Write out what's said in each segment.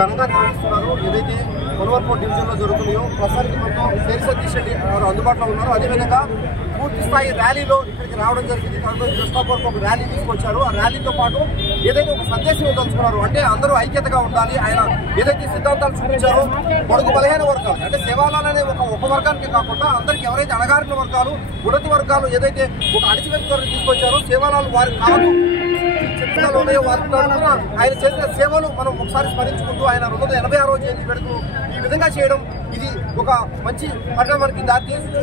ఘనంగా నిర్వహిస్తున్నారు. ఏదైతే మునవర్పూర్ డివిజన్లో జరుగుతున్నాయో ప్రస్తుతానికి మనతో శేరి సతీష్ రెడ్డి గారు అందుబాటులో ఉన్నారు. అదేవిధంగా పూర్తి స్థాయి ర్యాలీలో ఇక్కడికి రావడం జరిగింది. తర్వాత కృష్ణాపూర్కి ఒక ర్యాలీ తీసుకొచ్చారు. ఆ ర్యాలీతో పాటు ఏదైతే ఒక సందేశం ఇవ్వదలుచుకున్నారు అంటే అందరూ ఐక్యతగా ఉండాలి. ఆయన ఏదైతే సిద్ధాంతాలు చూపించారో పొడుగు బలహీన వర్గాలు అంటే సేవాలాల్ అనే ఒక వర్గానికి కాకుండా అందరికి ఎవరైతే అణగారిన వర్గాలు ఉన్నతి వర్గాలు ఏదైతే ఒక అణచివేతను తీసుకొచ్చారో సేవాలాల్ వారి కాదు ఆయన చేసిన సేవలు మనం ఒకసారి స్మరించుకుంటూ ఆయన 286వ జయంతి వేడుకలు ఈ విధంగా చేయడం ఇది ఒక మంచి పరిణామానికి దారితీస్తుంది.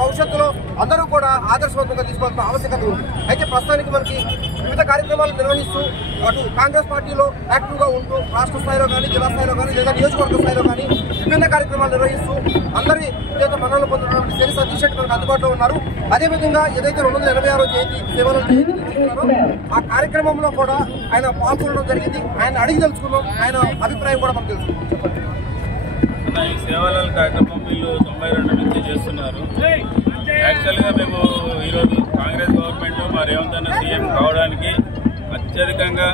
భవిష్యత్తులో అందరూ కూడా ఆదర్శవంతంగా తీసుకోవాల్సిన ఆవశ్యకత ఉంది. అయితే ప్రస్తుతానికి మనకి వివిధ కార్యక్రమాలు నిర్వహిస్తూ అటు కాంగ్రెస్ పార్టీలో యాక్టివ్గా ఉంటూ రాష్ట్ర స్థాయిలో కానీ జిల్లా స్థాయిలో కానీ లేదా నియోజకవర్గ స్థాయిలో కానీ విభిన్న కార్యక్రమాలు నిర్వహిస్తూ అందరి చేత మన్ననలు పొందడానికి శేరి సతీష్ రెడ్డి మనకు అందుబాటులో ఉన్నారు. అదేవిధంగా ఏదైతే 286వ జయంతి సేవలు చేస్తున్నారో ఆ కార్యక్రమంలో కూడా ఆయన పాల్గొనడం జరిగింది. ఆయన అడిగి తెలుసుకున్నాం. ఆయన అభిప్రాయం కూడా మనకు తెలుసు. ఈ సేవలాల్ కార్యక్రమం వీళ్ళు 92 నుంచి చేస్తున్నారు. యాక్చువల్గా మేము ఈరోజు కాంగ్రెస్ గవర్నమెంట్ మా రేవంత్ అన్న సీఎం కావడానికి అత్యధికంగా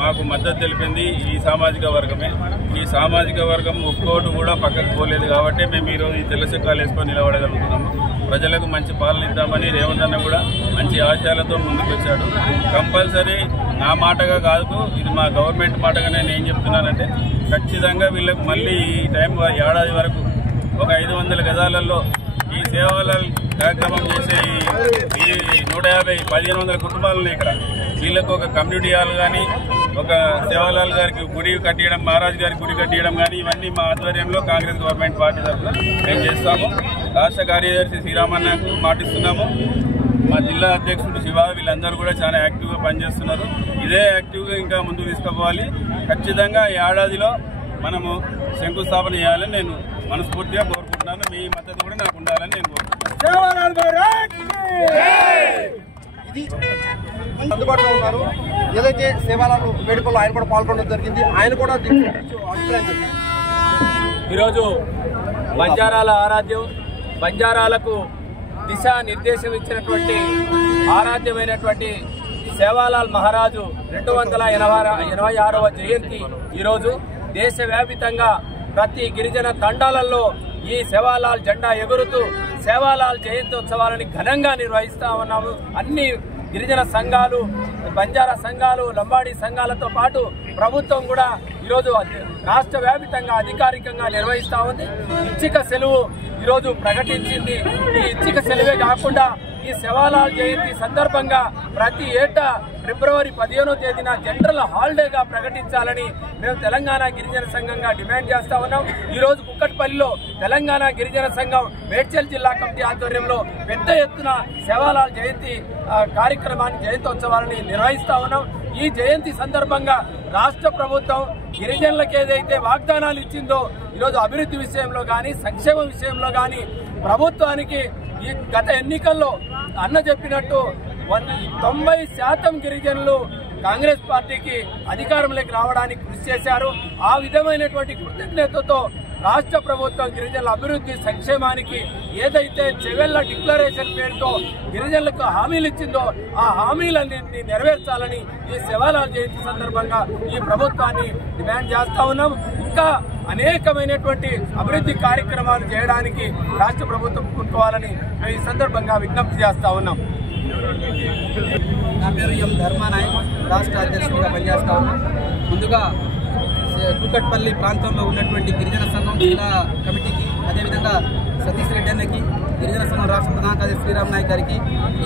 మాకు మద్దతు తెలిపింది ఈ సామాజిక వర్గమే. ఈ సామాజిక వర్గం ఒక్కోటి కూడా పక్కకు పోలేదు కాబట్టి మేము ఈరోజు ఈ తెల్ల చొక్కాలు వేసుకొని నిలబడగలుగుతున్నాము. ప్రజలకు మంచి పాలన ఇద్దామని రేవంత్ అన్న కూడా మంచి ఆశయాలతో ముందుకు వచ్చాడు. కంపల్సరీ నా మాటగా కాదు, ఇది మా గవర్నమెంట్ మాటగా నేను ఏం చెప్తున్నానంటే ఖచ్చితంగా వీళ్ళకు మళ్ళీ ఈ టైం ఏడాది వరకు ఒక 500 గజాలలో ఈ సేవాలాల్ కార్యక్రమం చేసే ఈ 150-1500 కుటుంబాలు ఉన్నాయి ఇక్కడ. వీళ్ళకు ఒక కమ్యూనిటీ హాల్ కానీ ఒక సేవాలాల్ గారికి గుడి కట్టియడం, మహారాజ్ గారికి గుడి కట్టియడం కానీ ఇవన్నీ మా ఆధ్వర్యంలో కాంగ్రెస్ గవర్నమెంట్ పార్టీ తరఫున మేము చేస్తాము. రాష్ట్ర కార్యదర్శి శ్రీరామన్నకు మాటిస్తున్నాము. మా జిల్లా అధ్యక్షుడు శివ వీళ్ళందరూ కూడా చాలా యాక్టివ్గా పనిచేస్తున్నారు. ఇదే యాక్టివ్గా ఇంకా ముందుకు తీసుకుపోవాలి. ఖచ్చితంగా ఈ ఏడాదిలో మనము శంకుస్థాపన చేయాలని నేను మనస్ఫూర్తిగా కోరుకుంటున్నాను. మీ మద్దతు కూడా నాకు ఉండాలని నేను కోరుకుంటున్నాను. ఇది అందుబాటులో ఉన్నారు. ఏదైతే సేవాలాల్ వేడుకల్లో ఆయన కూడా పాల్గొనడం జరిగింది. ఆయన కూడా అభిప్రాయం జరిగింది. ఈరోజు బంజారాల ఆరాధ్యం, బంజారాలకు దిశా నిర్దేశం ఇచ్చినటువంటి ఆరాధ్యమైనటువంటి సేవాలాల్ మహారాజు 286వ జయంతి ఈరోజు దేశవ్యాప్తంగా ప్రతి గిరిజన తండాలలో ఈ సేవాలాల్ జెండా ఎగురుతూ సేవాలాల్ జయంతి ఉత్సవాలని ఘనంగా నిర్వహిస్తా ఉన్నాము. అన్ని గిరిజన సంఘాలు, బంజారా సంఘాలు, లంబాడీ సంఘాలతో పాటు ప్రభుత్వం కూడా ఈరోజు రాష్ట్ర వ్యాప్తంగా అధికారికంగా నిర్వహిస్తా ఉంది. ఇచ్చిక సెలవు ఈరోజు ప్రకటించింది. ఈ ఇచ్చిక సెలవే కాకుండా ఈ సేవాలాల్ జయంతి సందర్భంగా ప్రతి ఏటా ఫిబ్రవరి 15వ తేదీన జనరల్ హాలిడేగా ప్రకటించాలని మేము తెలంగాణ గిరిజన సంఘంగా డిమాండ్ చేస్తా ఉన్నాం. ఈ రోజు కుక్కట్పల్లిలో తెలంగాణ గిరిజన సంఘం మేడ్చల్ జిల్లా కమిటీ ఆధ్వర్యంలో పెద్ద ఎత్తున సేవాలాల్ జయంతి కార్యక్రమాన్ని, జయంతోత్సవాలని నిర్వహిస్తా ఉన్నాం. ఈ జయంతి సందర్భంగా రాష్ట్ర ప్రభుత్వం గిరిజనులకు ఏదైతే వాగ్దానాలు ఇచ్చిందో ఈరోజు అభివృద్ధి విషయంలో కానీ సంక్షేమ విషయంలో కానీ ప్రభుత్వానికి ఈ గత ఎన్నికల్లో అన్న చెప్పినట్టు 90% గిరిజనులు కాంగ్రెస్ పార్టీకి అధికారంలోకి రావడానికి కృషి చేశారు. ఆ విధమైనటువంటి కృతజ్ఞతతో రాష్ట్ర ప్రభుత్వం గిరిజనుల అభివృద్ధి సంక్షేమానికి ఏదైతే చెవెళ్ల డిక్లరేషన్ పేరుతో గిరిజనులకు హామీలు ఇచ్చిందో ఆ హామీలన్నింటినీ నెరవేర్చాలని ఈ సేవాలాల్ జయంతి సందర్భంగా ఈ ప్రభుత్వాన్ని డిమాండ్ చేస్తా ఉన్నాం. ఇంకా అనేకమైనటువంటి అభివృద్ధి కార్యక్రమాలు చేయడానికి రాష్ట్ర ప్రభుత్వం పూనుకోవాలని ఈ సందర్భంగా విజ్ఞప్తి చేస్తా ఉన్నాం. నా పేరు ఎం ధర్మానాయక్, రాష్ట్ర అధ్యక్షుడిగా పనిచేస్తా ఉన్నాం. ముందుగా కుక్కట్పల్లి ప్రాంతంలో ఉన్నటువంటి గిరిజన సంఘం జిల్లా కమిటీకి, అదేవిధంగా సతీష్ రెడ్డి అన్నకి, గిరిజన సంఘం రాష్ట్ర ప్రధాన కార్యదర్శి శ్రీరామ్ నాయక్ గారికి,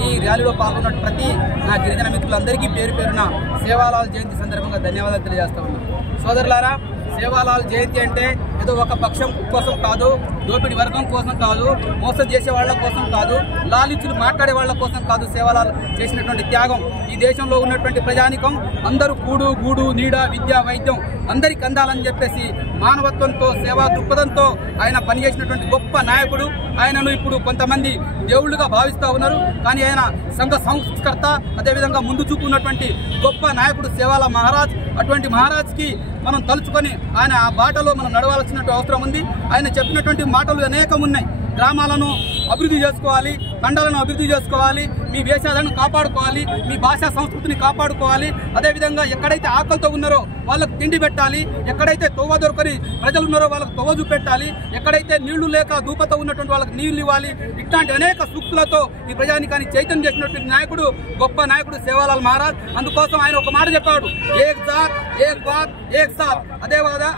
ఈ ర్యాలీలో పాల్గొన్న ప్రతి నా గిరిజన మిత్రులందరికీ పేరు పేరున సేవాలాల్ జయంతి సందర్భంగా ధన్యవాదాలు తెలియజేస్తా ఉన్నాం. సోదరులారా, సేవాలాల్ జయంతి అంటే ఏదో ఒక పక్షం కోసం కాదు, దోపిడి వర్గం కోసం కాదు, మోసం చేసే వాళ్ళ కోసం కాదు, లాలించులు మాట్లాడే వాళ్ళ కోసం కాదు సేవలాల్ చేసినటువంటి త్యాగం. ఈ దేశంలో ఉన్నటువంటి ప్రజానికం అందరూ కూడు గూడు నీడ విద్య వైద్యం అందరికి అందాలని చెప్పేసి మానవత్వంతో సేవా దృక్పథంతో ఆయన పనిచేసినటువంటి గొప్ప నాయకుడు. ఆయనను ఇప్పుడు కొంతమంది దేవుళ్లుగా భావిస్తూ ఉన్నారు, కానీ ఆయన సంఘ సంస్కర్త, అదేవిధంగా ముందు చూపు ఉన్నటువంటి గొప్ప నాయకుడు సేవాలాల్ మహారాజ్. అటువంటి మహారాజ్ కి మనం తలుచుకొని ఆయన ఆ బాటలో మనం నడవాల్సిన అవసరం ఉంది. ఆయన చెప్పినటువంటి మాటలు అనేకం ఉన్నాయి. గ్రామాలను అభివృద్ధి చేసుకోవాలి, తండాలను అభివృద్ధి చేసుకోవాలి, మీ వేషాలను కాపాడుకోవాలి, మీ భాషా సంస్కృతిని కాపాడుకోవాలి, అదేవిధంగా ఎక్కడైతే ఆకలితో ఉన్నారో వాళ్ళకు తిండి పెట్టాలి, ఎక్కడైతే తోవ దొరకని ప్రజలు ఉన్నారో వాళ్ళకు తోవ చూపెట్టాలి, ఎక్కడైతే నీళ్లు లేక దూపతో ఉన్నటువంటి వాళ్ళకి నీళ్లు ఇవ్వాలి. ఇట్లాంటి అనేక సూక్తులతో ఈ ప్రజానికాన్ని చైతన్యం చేసినటువంటి నాయకుడు, గొప్ప నాయకుడు సేవాలాల్ మహారాజ్. అందుకోసం ఆయన ఒక మాట చెప్పాడు, ఏక్ జాత్ ఏక్ బాత్ ఏక్ సాత్.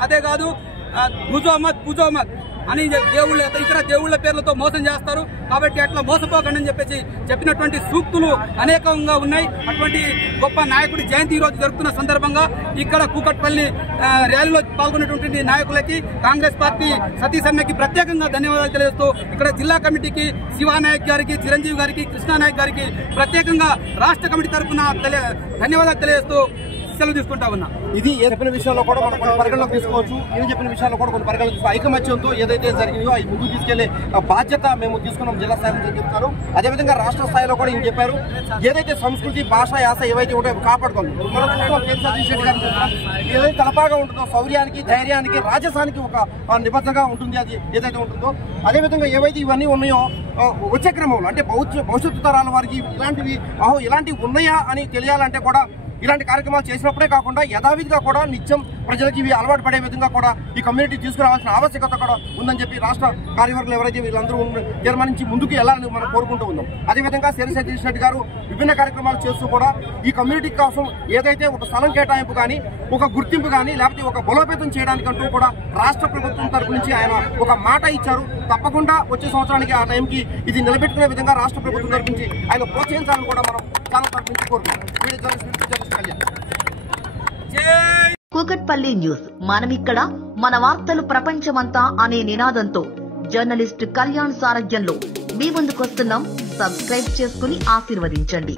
అదే కాదు పూజోమత్ అని దేవుళ్ళ ఇతర దేవుళ్ల పేర్లతో మోసం చేస్తారు. కాబట్టి అట్లా మోసపోకండి చెప్పేసి చెప్పినటువంటి సూక్తులు అనేకంగా ఉన్నాయి. అటువంటి గొప్ప నాయకుడి జయంతి ఈ రోజు జరుగుతున్న సందర్భంగా ఇక్కడ కూకట్పల్లి ర్యాలీలో పాల్గొన్నటువంటి నాయకులకి, కాంగ్రెస్ పార్టీ సతీష్ అన్నకి ప్రత్యేకంగా ధన్యవాదాలు తెలియజేస్తూ, ఇక్కడ జిల్లా కమిటీకి శివానాయక్ గారికి, చిరంజీవి గారికి, కృష్ణానాయక్ గారికి ప్రత్యేకంగా రాష్ట్ర కమిటీ తరఫున ధన్యవాదాలు తెలియజేస్తూ సెలవు తీసుకుంటా ఉన్నా. ఇది చెప్పిన విషయంలో కూడా మనం కొన్ని పరిగణలోకి తీసుకోవచ్చు. ఇది చెప్పిన విషయాల్లో కూడా కొన్ని పరిగణలోకి తీసుకో, ఐకమత్యంతో ఏదైతే జరిగిందో అవి ముందుకు తీసుకెళ్లే బాధ్యత మేము తీసుకున్నాం జిల్లా స్థాయి నుంచి చెప్తారు. అదేవిధంగా రాష్ట్ర స్థాయిలో కూడా ఈయన చెప్పారు, ఏదైతే సంస్కృతి భాష యాస ఏవైతే ఉంటాయో కాపాడుకోండి. మనం ఏదైతే తలపాగా ఉంటుందో శౌర్యానికి, ధైర్యానికి, రాజసానికి ఒక నిబద్ధంగా ఉంటుంది అది ఏదైతే ఉంటుందో. అదేవిధంగా ఏవైతే ఇవన్నీ ఉన్నాయో వచ్చే క్రమంలో అంటే భవిష్యత్తు తరాల వారికి ఇలాంటివి ఉన్నాయా అని తెలియాలంటే కూడా ఇలాంటి కార్యక్రమాలు చేసినప్పుడే కాకుండా యథావిధిగా కూడా నిత్యం ప్రజలకు ఇవి అలవాటు పడే విధంగా కూడా ఈ కమ్యూనిటీ తీసుకురావాల్సిన ఆవశ్యకత కూడా ఉందని చెప్పి రాష్ట్ర కార్యవర్గంలో ఎవరైతే వీళ్ళందరూ తీర్మానించి ముందుకు వెళ్ళాలని మనం కోరుకుంటూ ఉన్నాం. అదేవిధంగా శేరి సతీష్ రెడ్డి గారు విభిన్న కార్యక్రమాలు చేస్తూ కూడా ఈ కమ్యూనిటీ కోసం ఏదైతే ఒక స్థలం కేటాయింపు కానీ, ఒక గుర్తింపు కానీ, లేకపోతే ఒక బలోపేతం చేయడానికంటూ కూడా రాష్ట్ర ప్రభుత్వం తరపు నుంచి ఆయన ఒక మాట ఇచ్చారు. తప్పకుండా వచ్చే సంవత్సరానికి ఆ టైంకి ఇది నిలబెట్టుకునే విధంగా రాష్ట్ర ప్రభుత్వం తరపు నుంచి ఆయన ప్రోత్సహించాలని కూడా మనం చాలా తరపు నుంచి కోరుకుంటున్నాం. కూకట్పల్లి న్యూస్, మనమిక్కడ మన వార్తలు ప్రపంచమంతా అనే నినాదంతో జర్నలిస్ట్ కళ్యాణ్ సారథ్యంలో మీ ముందుకొస్తున్నాం. సబ్స్క్రైబ్ చేసుకుని ఆశీర్వదించండి.